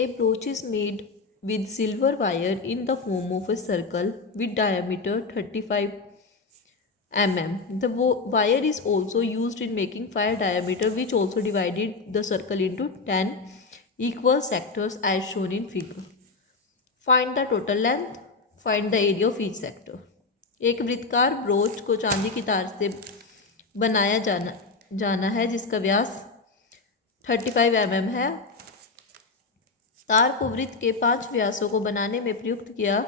A brooch is made with silver wire in the form of a circle with diameter 35 mm. The wire is also used in making 5 diameter, which also divided the circle into 10 equal sectors as shown in figure. Find the total length. Find the area of each sector. एक वृत्तकार broach को चांदी की तार से बनाया जाना है जिसका व्यास 35 mm है। तार को वृत्त के 5 व्यासों को बनाने में प्रयुक्त किया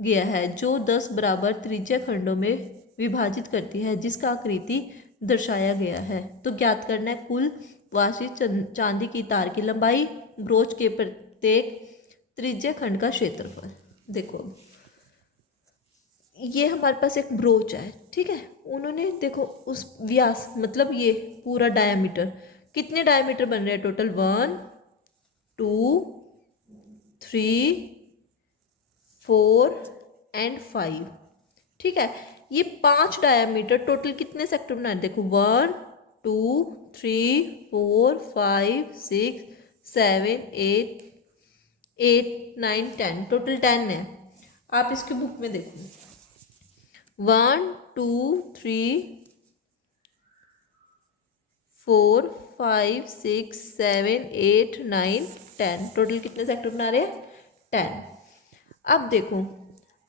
गया है जो 10 बराबर त्रिज्या खंडों में विभाजित करती है, जिसका आकृति दर्शाया गया है। तो ज्ञात करना है कुल वार्षिक चांदी की तार की लंबाई, ब्रोच के प्रत्येक त्रिज्या खंड का क्षेत्रफल। देखो ये हमारे पास एक ब्रोच है, ठीक है। उन्होंने देखो उस व्यास मतलब ये पूरा डायमीटर, कितने डायमीटर बन रहे हैं टोटल? 1 2 3 4 एंड 5, ठीक है। ये 5 डायमीटर टोटल कितने सेक्टर बना रहे? देखो 1 2 3 4 5 6 7 8 9 10, टोटल 10 है। आप इसके बुक में देखो 1 2 3 4 5 6 7 8 9 10, टोटल कितने सेक्टर बना रहे हैं? 10। अब देखो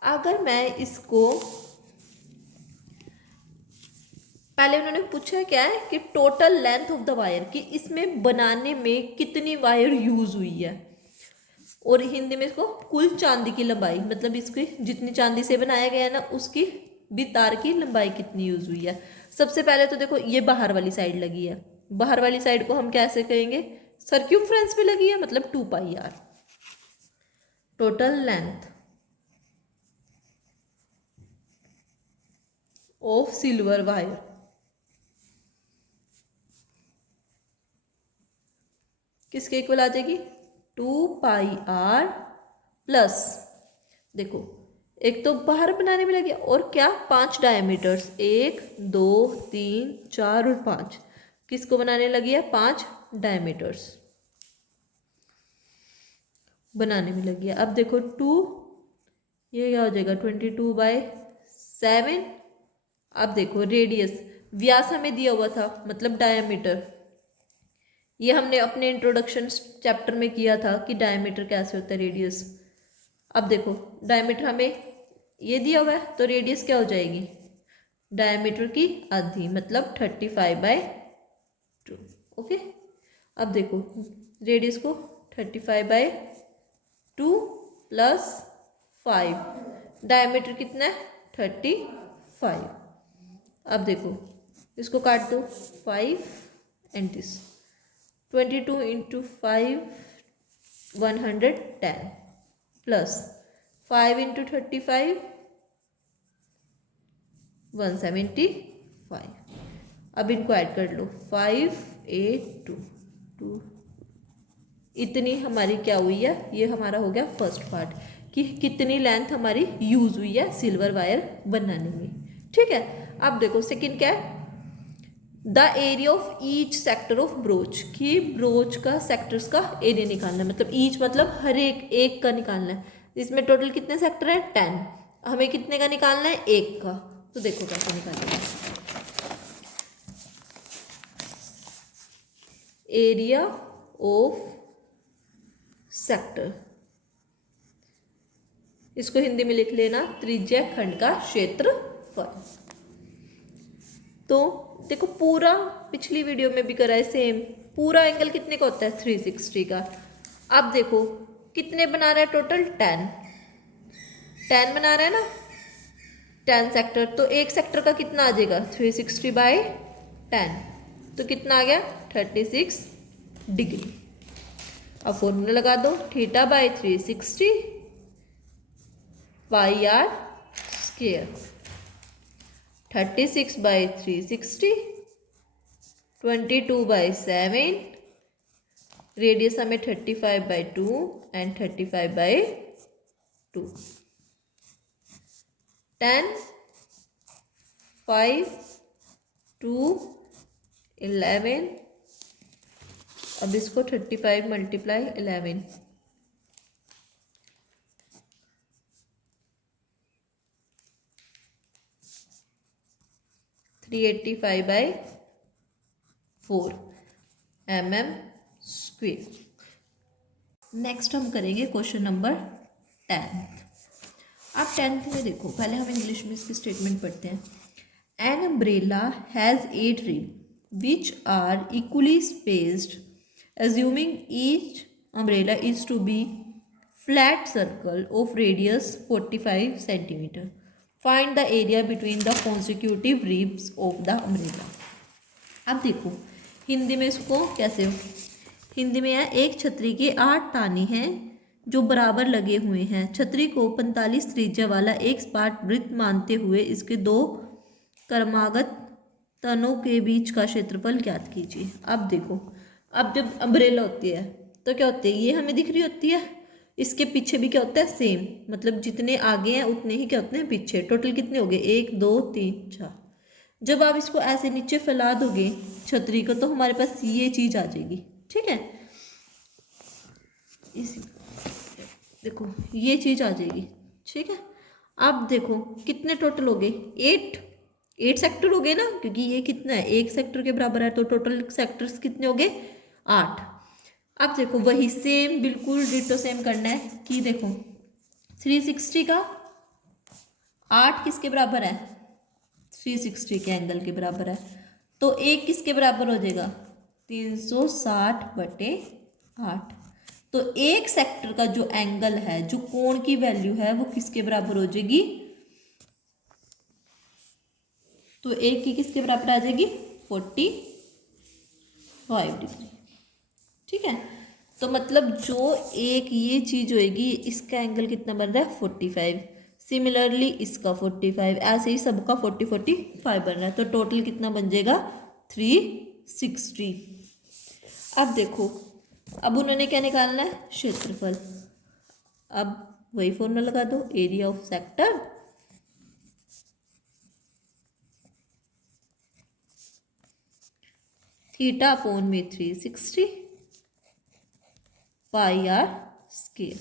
अगर मैं इसको, पहले उन्होंने पूछा क्या है कि total length of the wire, कि इसमें बनाने में कितनी वायर यूज हुई है, और हिंदी में इसको कुल चांदी की लंबाई, मतलब इसकी जितनी चांदी से बनाया गया है ना उसकी भी तार की लंबाई कितनी यूज हुई है। सबसे पहले तो देखो ये बाहर वाली साइड लगी है, बाहर वाली साइड को हम कैसे कहेंगे? सर्क्यूमफ्रेंस पे लगी है, मतलब 2πr। Total length of silver wire किसके इक्वल आ जाएगी? 2πr प्लस, देखो एक तो बाहर बनाने में लगे और क्या 5 डायमीटर्स, 1 2 3 4 और 5, किसको बनाने लगी है? 5 डायमीटर्स बनाने में लगी है। अब देखो 2, ये क्या हो जाएगा? 22/7। अब देखो रेडियस, व्यास हमें दिया हुआ था मतलब डायमीटर, ये हमने अपने इंट्रोडक्शन चैप्टर में किया था कि डायमीटर कैसे होता है, रेडियस। अब देखो डायमीटर हमें ये दिया हुआ है तो रेडियस क्या हो जाएगी? डायमीटर की आधी, मतलब 35/2। ओके, अब देखो रेडियस को 35/2 प्लस 5, डायमीटर कितना है? 35। अब देखो इसको काट दो, 5 and this 22 into 5 110 plus 5 into 35 175। अब इनको ऐड कर लो, 5 8 2 2, इतनी हमारी क्या हुई है? ये हमारा हो गया फर्स्ट पार्ट कि कितनी लेंथ हमारी यूज हुई है सिल्वर वायर बनाने में, ठीक है। अब देखो सेकंड क्या है? The area of each sector of broach, कि ब्रोच का सेक्टर्स का एरिया निकालना है, मतलब ईच मतलब हर एक का निकालना है। इसमें टोटल कितने सेक्टर है? 10, हमें कितने का निकालना है? 1 का। तो देखो कैसे निकालेंगे। एरिया ऑफ सेक्टर, इसको हिंदी में लिख लेना त्रिज्या खंड का क्षेत्रफल। तो देखो पूरा पिछली वीडियो में भी करा है सेम, पूरा एंगल कितने का होता है? 360 का। अब देखो कितने बना रहा है? टोटल 10 बना रहा है ना, 10 सेक्टर। तो एक सेक्टर का कितना आ जाएगा? 360/10, तो कितना आ गया? 36 डिग्री। अब फॉर्मूला लगा दो, θ/360 πr², 36/360 22/7, रेडियस हमें 35/2 एंड 35/2, 10 5 2 11। अब इसको 35 × 11, 385/4 mm²। नेक्स्ट हम करेंगे क्वेश्चन नंबर 10। अब 10th में देखो, पहले हम इंग्लिश में इसकी स्टेटमेंट पढ़ते हैं। An umbrella has 8 rib which are equally spaced assuming each umbrella is to be flat circle of radius 45 centimeter. Find the area between the consecutive ribs of the umbrella. अब देखो हिंदी में इसको कैसे, हिंदी में है एक छतरी के 8 ताने हैं जो बराबर लगे हुए हैं। छतरी को 45 त्रिज्या वाला एक सपाट वृत्त मानते हुए इसके दो क्रमागत तनों के बीच का क्षेत्रफल ज्ञात कीजिए। अब देखो, अब जब अम्ब्रेला होती है तो क्या होती है, ये हमें दिख रही होती है, इसके पीछे भी क्या होता है सेम, मतलब जितने आगे हैं उतने ही क्या होते हैं पीछे। टोटल कितने हो गए, 1 2 3 4। जब आप इसको ऐसे नीचे फैला दोगे छतरी को तो हमारे पास ये चीज़ आ जाएगी, ठीक है। इसी देखो ये चीज़ आ जाएगी, ठीक है। अब देखो कितने टोटल हो गए, 8 सेक्टर हो गए ना, क्योंकि ये कितना है 1 सेक्टर के बराबर है, तो टोटल सेक्टर्स कितने हो गए 8। अब देखो वही सेम बिल्कुल डिटो सेम करना है कि देखो 360 का 8 किसके बराबर है, 360 के एंगल के बराबर है, तो 1 किसके बराबर हो जाएगा 360/8। तो एक सेक्टर का जो एंगल है, जो कोण की वैल्यू है वो किसके बराबर हो जाएगी, तो 1 की किसके बराबर आ जाएगी 45 डिग्री, ठीक है। तो मतलब जो एक ये चीज़ होएगी इसका एंगल कितना बन रहा है 45, सिमिलरली इसका 45, ऐसे ही सबका 45 बन रहा है, तो टोटल कितना बन जाएगा 360। अब देखो, अब उन्होंने क्या निकालना है क्षेत्रफल। अब वही फॉर्मूला लगा दो, area of sector theta upon में 360 पाई आर स्केयर।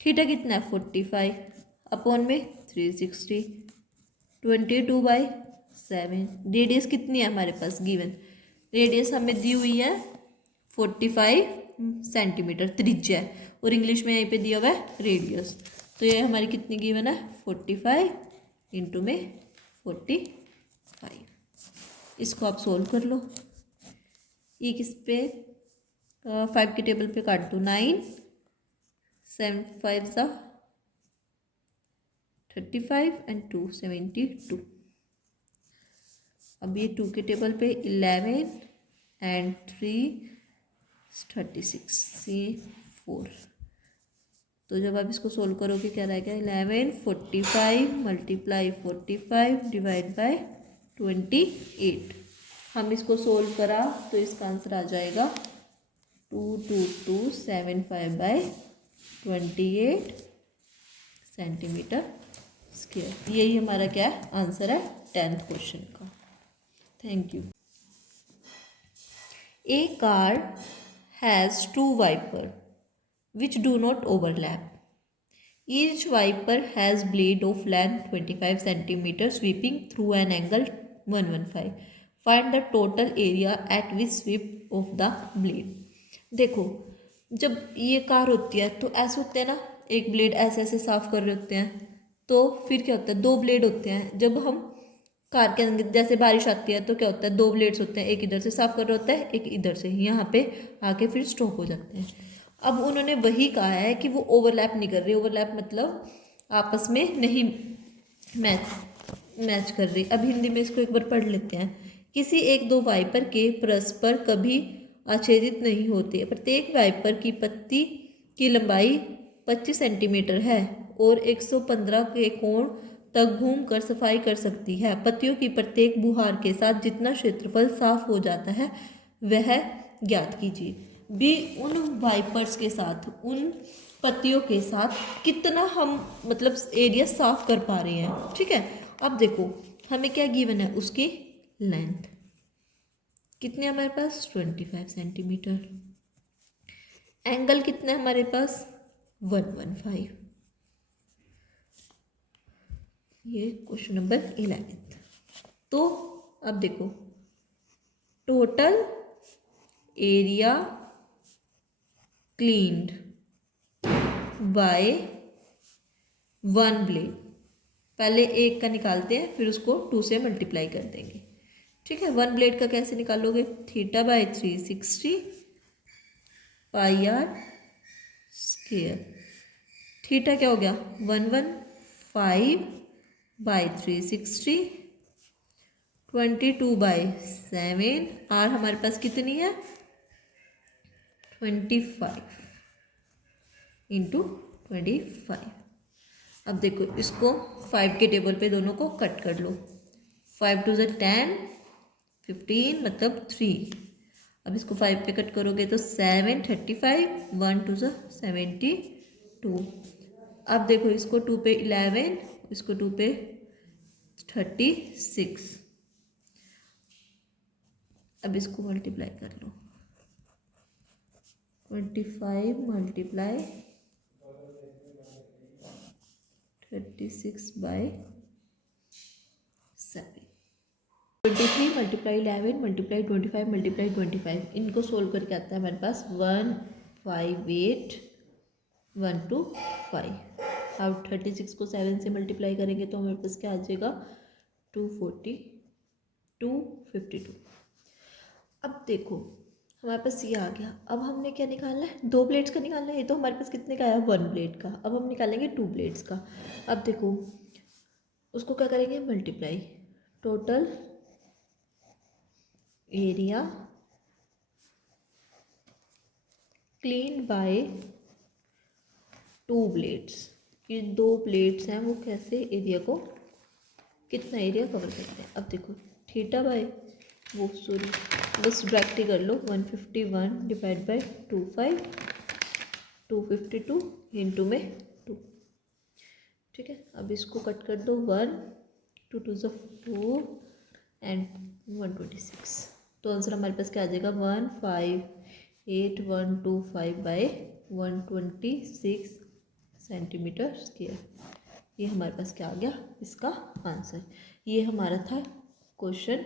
थीटा कितना है 45 अपॉन में 360, 22/7। रेडियस कितनी है हमारे पास गिवन, रेडियस हमें दी हुई है 45 सेंटीमीटर त्रिज्या है, और इंग्लिश में यहीं पे दिया हुआ है रेडियस। तो ये हमारी कितनी गिवन है 45 इंटू में 45। इसको आप सोल्व कर लो। ये किस पे 5 के टेबल पे काट दो, 9 7 5 35 एंड 2 72। अब ये 2 के टेबल पे 11 एंड 3 36, ये 4। तो जब आप इसको सोल्व करोगे क्या रहेगा 11 45 × 45 डिवाइड बाय 28। हम इसको सोल्व करा तो इसका आंसर आ जाएगा 22275/28 सेंटीमीटर स्क्वायर। यही हमारा क्या है आंसर है 10th क्वेश्चन का। Thank you. A car has 2 wiper which do not overlap. Each wiper has blade of length 25 cm sweeping through an angle 115. Find the total area at which sweep of the blade. देखो जब ये car होती है तो ऐसे होते हैं ना, एक ब्लेड ऐसे ऐसे साफ कर रहे होते हैं, तो फिर क्या होता है 2 ब्लेड होते हैं। जब हम कार के अंदर जैसे बारिश आती है तो क्या होता है 2 ब्लेड्स होते हैं, एक इधर से साफ कर रहा होता है, एक इधर से, यहाँ पे आके फिर स्टॉप हो जाते हैं। अब उन्होंने वही कहा है कि वो ओवरलैप नहीं कर रही, ओवरलैप मतलब आपस में नहीं मैच कर रही। अब हिंदी में इसको एक बार पढ़ लेते हैं। किसी एक दो वाइपर के परस्पर कभी आच्छेदित नहीं होते। प्रत्येक वाइपर की पत्ती की लंबाई 25 सेंटीमीटर है और 115 के कोण तक घूमकर सफाई कर सकती है। पत्तियों की प्रत्येक बुहार के साथ जितना क्षेत्रफल साफ हो जाता है वह ज्ञात कीजिए। भी उन वाइपर्स के साथ, उन पत्तियों के साथ कितना हम मतलब एरिया साफ कर पा रहे हैं, ठीक है। अब देखो हमें क्या गिवन है, उसकी लेंथ कितनी है हमारे पास 25 सेंटीमीटर, एंगल कितना है हमारे पास 115। ये क्वेश्चन नंबर 11। तो अब देखो, total area cleaned by 1 blade. पहले 1 का निकालते हैं, फिर उसको 2 से मल्टीप्लाई कर देंगे। ठीक है, 1 ब्लेड का कैसे निकालोगे? θ/360 πr स्क्वायर। थीटा क्या हो गया? 115/360 22/7। आर हमारे पास कितनी है? 25 इंटू 25। अब देखो, इसको 5 के टेबल पे दोनों को कट कर लो। 5 2 10, 15 मतलब 3। अब इसको 5 पे कट करोगे तो 7 35, 1 2 72। अब देखो, इसको 2 पे 11, इसको 2 पे 36। अब इसको मल्टीप्लाई कर लो। 25 मल्टीप्लाई 36/7। 23 multiply 11 multiply 25 multiply 25। इनको सोल्व करके आता है हमारे पास 158,125। अब 36 को 7 से मल्टीप्लाई करेंगे तो हमारे पास क्या आ जाएगा? 240 252। अब देखो, हमारे पास ये आ गया। अब हमने क्या निकालना है? 2 प्लेट्स का निकालना है। ये तो हमारे पास कितने का आया? 1 प्लेट का। अब हम निकालेंगे 2 प्लेट्स का। अब देखो, उसको क्या करेंगे? Multiply total area clean bye 2 plates. ये 2 प्लेट्स हैं, वो कैसे एरिया को, कितना एरिया कवर करते हैं। अब देखो, थीटा बाय वो सॉरी बस डायरेक्ट ही कर लो। 151 डिवाइड बाय 25 252 इंटू में 2। ठीक है, अब इसको कट कर दो। 1 2 2 4 एंड 126। तो आंसर हमारे पास क्या आ जाएगा? 158,125/126 सेंटीमीटर स्क्वायर। ये हमारे पास क्या आ गया इसका आंसर। ये हमारा था क्वेश्चन